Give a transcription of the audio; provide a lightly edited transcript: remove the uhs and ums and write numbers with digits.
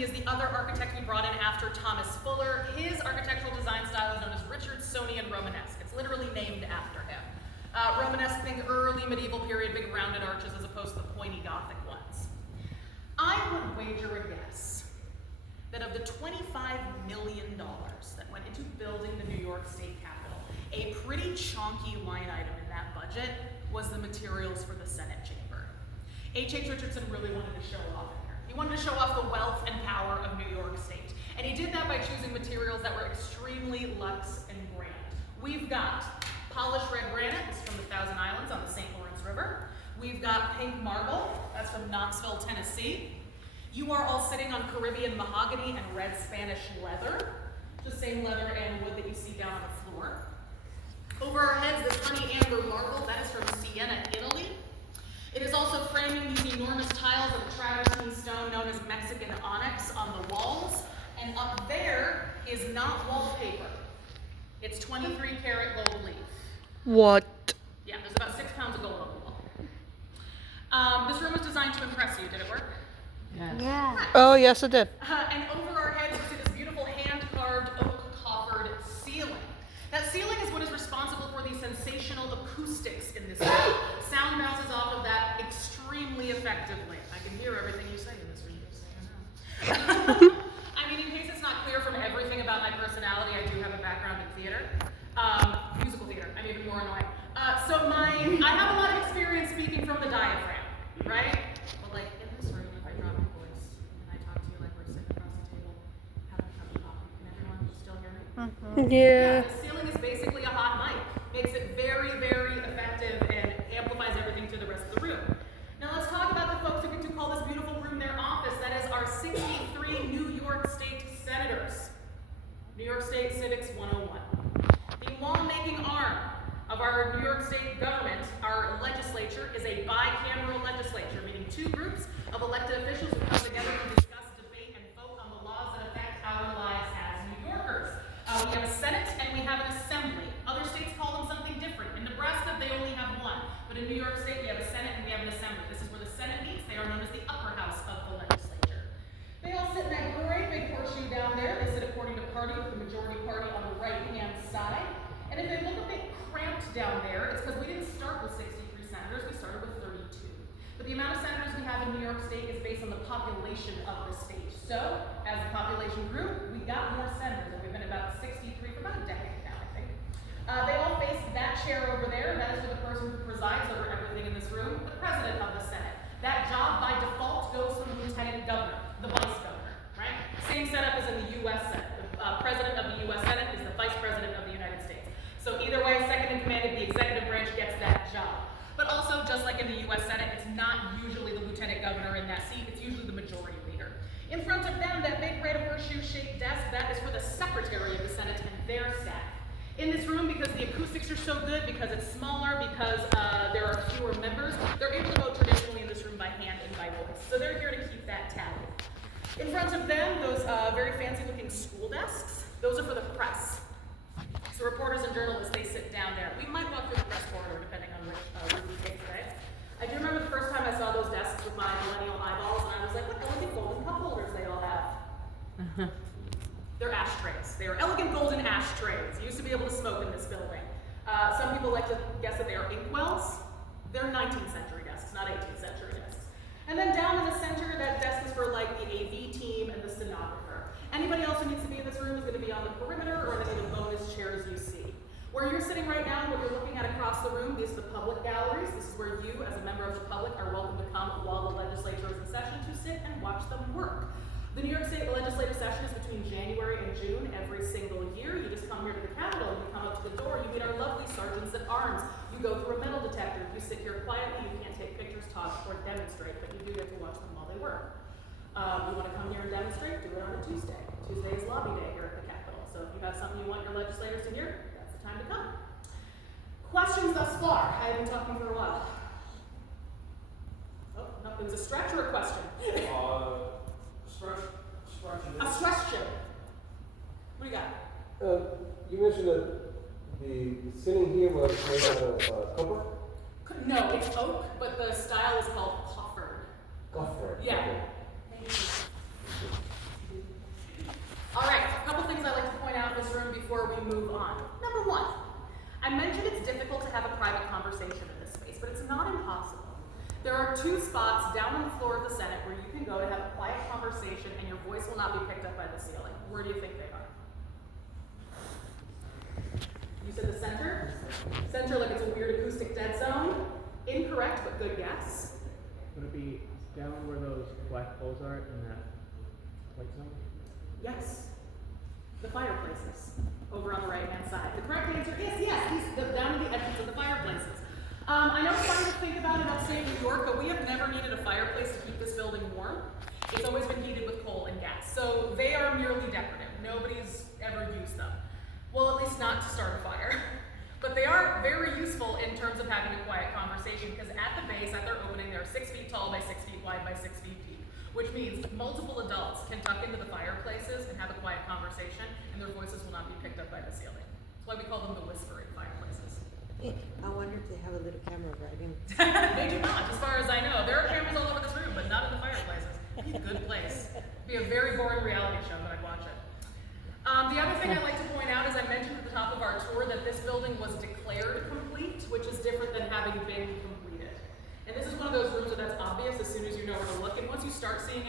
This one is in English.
He is the other architect we brought in after Thomas Fuller. His architectural design style is known as Richardsonian Romanesque. It's literally named after him. Romanesque, think early medieval period, big rounded arches as opposed to the pointy Gothic ones. I would wager a guess that of the $25 million that went into building the New York State Capitol, a pretty chonky line item in that budget was the materials for the Senate chamber. H.H. Richardson really wanted to show off in here. He wanted to show off the wealth and power of New York State. And he did that by choosing materials that were extremely luxe and grand. We've got polished red granite, this is from the Thousand Islands on the St. Lawrence River. We've got pink marble, that's from Knoxville, Tennessee. You are all sitting on Caribbean mahogany and red Spanish leather, the same leather and wood that you see down on the floor. Over our heads, this honey amber marble, that is from Siena, Italy. It is also framing these enormous tiles of travertine stone known as Mexican onyx on the walls. And up there is not wallpaper. It's 23 karat gold leaf. What? Yeah, there's about 6 pounds of gold on the wall. This room was designed to impress you. Did it work? Yes. Yeah. Oh, yes, it did. And over our heads, you see this beautiful hand-carved oak coffered ceiling. That ceiling is what is responsible for the sensational acoustics in this room. Sound bounces off of that extremely effectively. I can hear everything you say in this room, just so you know. I mean, in case it's not clear from everything about my personality, I do have a background in theater. Musical theater, I'm even more annoying. I have a lot of experience speaking from the diaphragm, right? But like in this room, if I drop my voice and I talk to you like we're sitting across the table, having a cup of coffee, can everyone still hear me? Yeah. The ceiling is basically a hot mic. Makes it very, very effective and amplifies everything to the rest of the room. Now let's talk about the folks who get to call this beautiful room their office. That is our 63 New York State Senators. New York State Civics 101. The lawmaking arm of our New York State government, our legislature, is a bicameral legislature, meaning 2 groups of elected officials who come together to discuss, debate, and vote on the laws that affect our lives as New Yorkers. We have a Senate and we have an Assembly. Other states call them something different. In Nebraska, they only have 1. But in New York State, we have a Senate and we have an Assembly. This is where the Senate meets. They are known as the upper house of the legislature. They all sit in that great big horseshoe down there. They sit according to party with the majority party on the right-hand side. And if they look a bit cramped down there, it's because we didn't start with 63 senators, we started with 32. But the amount of senators we have in New York State is based on the population of the state. So, as the population grew, we got more senators, and we've been about 63 for about a decade now, I think. They all face that chair over there. That is for the person who presides over everything in this room, the president of the Senate. That job, by default, goes to the lieutenant governor, the vice governor, right? Same setup as in the U.S. Senate. The president of the U.S. Senate is the vice president of the United States. So either way, second in command of the executive branch gets that job. But also, just like in the U.S. Senate, it's not usually the lieutenant governor in that seat, it's usually the majority leader. In front of them, that big red horseshoe-shaped desk, that is for the secretary of the Senate and their staff. In this room, because the acoustics are so good, because it's smaller, because there are fewer members, they're able to vote traditionally in this room by hand and by voice. So they're here to keep that tally. In front of them, those very fancy-looking school desks, those are for the press. So reporters and journalists, they sit down there. We might walk through the press corridor, depending on which route we take today. I do remember the first time I saw those desks with my millennial eyeballs, and I was like, what elegant golden cup holders they all have. They're ashtrays. They are elegant golden ashtrays. You used to be able to smoke in this building. Some people like to guess that they are inkwells. They're 19th century desks, not 18th century desks. And then down in the center, that desk is for like the AV team and the stenographer. Anybody else who needs to be in this room is going to be on the perimeter or any of the bonus chairs you see. Where you're sitting right now and what you're looking at across the room, these are the public galleries. This is where you, as a member of the public, are welcome to come while the legislature is in session to sit and watch them work. The New York State legislative session is between January and June every single year. You just come here to the Capitol, you come up to the door, you meet our lovely sergeants at arms. You go through a metal detector. You sit here quietly. You can't take pictures, talk, or demonstrate, but you do get to watch them while they work. You want to come here and demonstrate? Do it on a Tuesday. Tuesday is lobby day here at the Capitol. So if you have something you want your legislators to hear, that's the time to come. Questions thus far? I have been talking for a while. Oh, no, it was a stretch or a question? Stretch. A question. What do you got? You mentioned that the sitting here was made out of copper? No, it's oak, but the style is called coffered. Copper. Yeah. Okay. Thank you. All right, a couple things I like to point out in this room before we move on. Number one, I mentioned it's difficult to have a private conversation in this space, but it's not impossible. There are 2 spots down on the floor of the Senate where you can go to have a quiet conversation and your voice will not be picked up by the ceiling. Where do you think they are? You said the center? Center, like it's a weird acoustic dead zone? Incorrect, but good guess. Would it be down where those black poles are in that white zone? Yes. The fireplaces over on the right-hand side. The correct answer is yes, down in the entrance of the fireplaces. I know it's fun to think about in upstate New York, but we have never needed a fireplace to keep this building warm. It's always been heated with coal and gas. So they are merely decorative. Nobody's ever used them. Well, at least not to start a fire. But they are very useful in terms of having a quiet conversation because at the base, at their opening, they're 6 feet tall by 6 feet wide by 6 feet deep, which means multiple adults can tuck into the fireplaces and have a quiet conversation, and their voices will not be picked up by the ceiling. That's why we call them the whispering fireplaces. I wonder if they have a little camera right in. They do not, as far as I know. There are cameras all over this room, but not in the fireplaces. It'd be a good place. It'd be a very boring reality show, but I'd watch it. The other thing I'd like to point out is I mentioned at the top of our tour that this building was declared complete, which is different than having been completed. And this is one of those rooms where that's obvious as soon as you know where to look, and once you start seeing